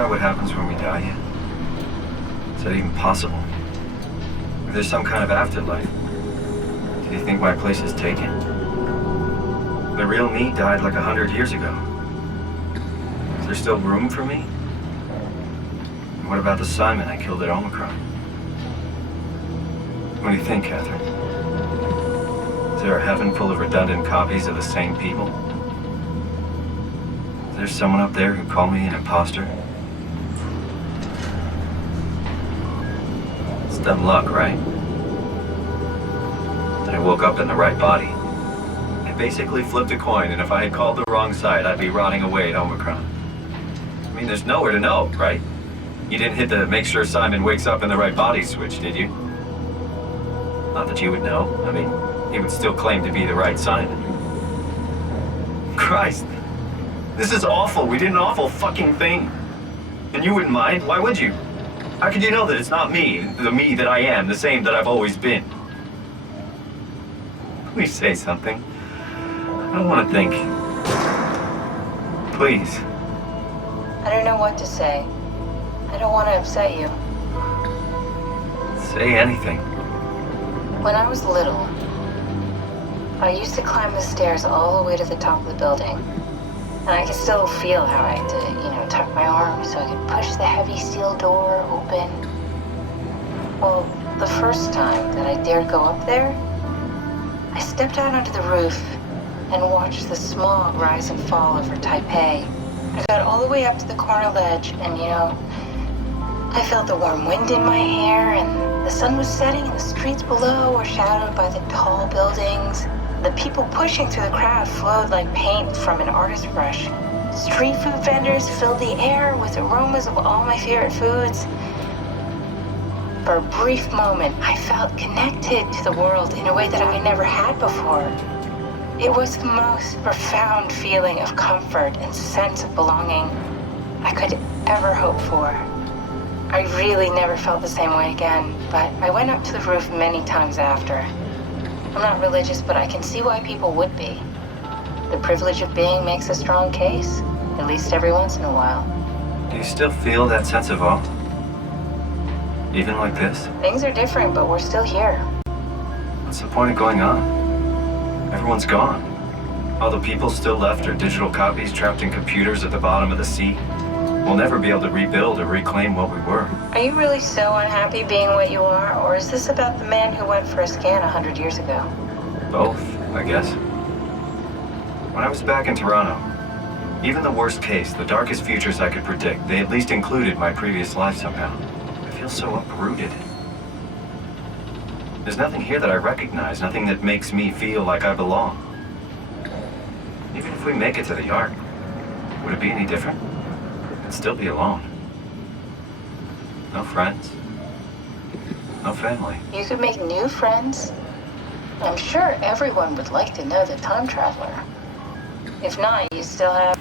out what happens when we die yet? Is that even possible? If there's some kind of afterlife, do you think my place is taken? The real me died like 100 years ago. Is there still room for me? And what about the Simon I killed at Omicron? What do you think, Catherine? Is there a heaven full of redundant copies of the same people? Is there someone up there who called me an imposter? It's dumb luck, right? That I woke up in the right body. I basically flipped a coin, and if I had called the wrong side, I'd be rotting away at Omicron. I mean, there's nowhere to know, right? You didn't hit the make sure Simon wakes up in the right body switch, did you? Not that you would know. I mean, he would still claim to be the right Simon. Christ. This is awful. We did an awful fucking thing. And you wouldn't mind? Why would you? How could you know that it's not me, the me that I am, the same that I've always been? Please say something. I don't want to think. Please. I don't know what to say. I don't want to upset you. Say anything. When I was little, I used to climb the stairs all the way to the top of the building. And I could still feel how I had to, tuck my arm so I could push the heavy steel door open. Well, the first time that I dared go up there, I stepped out onto the roof and watched the smog rise and fall over Taipei. I got all the way up to the corner ledge and, I felt the warm wind in my hair and the sun was setting and the streets below were shadowed by the tall buildings. The people pushing through the crowd flowed like paint from an artist's brush. Street food vendors filled the air with aromas of all my favorite foods. For a brief moment, I felt connected to the world in a way that I never had before. It was the most profound feeling of comfort and sense of belonging I could ever hope for. I really never felt the same way again, but I went up to the roof many times after. I'm not religious, but I can see why people would be. The privilege of being makes a strong case, at least every once in a while. Do you still feel that sense of awe? Even like this? Things are different, but we're still here. What's the point of going on? Everyone's gone. All the people still left are digital copies trapped in computers at the bottom of the sea. We'll never be able to rebuild or reclaim what we were. Are you really so unhappy being what you are, or is this about the man who went for a scan 100 years ago? Both, I guess. When I was back in Toronto, even the worst case, the darkest futures I could predict, they at least included my previous life somehow. I feel so uprooted. There's nothing here that I recognize, nothing that makes me feel like I belong. Even if we make it to the Ark, would it be any different? I'd still be alone. No friends. No family. You could make new friends. I'm sure everyone would like to know the time traveler. If not, you still have